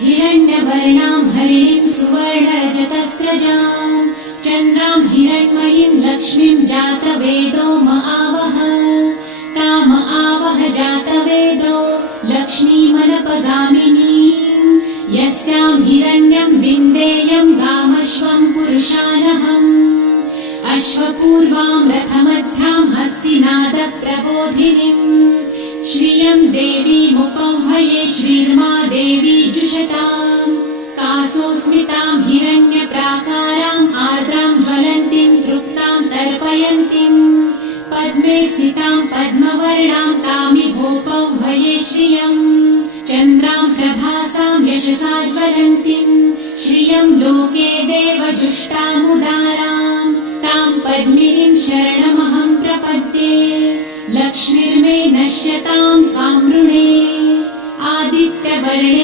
हिरण्यवर्णां हरिणीं सुवर्णरजतस्रजां चन्द्रां हिरण्मयीं लक्ष्मीं जातवेदो महावः ताम आवह जातवेदो लक्ष्मीमनपगामिनीं यस्यां हिरण्यं विन्देयं गामश्वं पुरुषानहम् अश्वपूर्वां रथमध्यां हस्तिनादप्रबोधिनीं श्रियं देवीमुपह्वये श्रीर्मा देवी जुषतां कासोस्मितां हिरण्यप्राकाराम् आर्द्रां ज्वलन्तीं तृप्तां तर्पयन्तीं पद्मे स्थितां पद्मवर्णां तामिहोपह्वये श्रियं चन्द्रां प्रभासां यशसा ज्वलन्तीं श्रियं लोके देवजुष्टामुदारां तां पद्मिनीं शरणमहं प्रपद्ये लक्ष्मीर्मे नश्यतां त्वां वृणे आदित्यवर्णे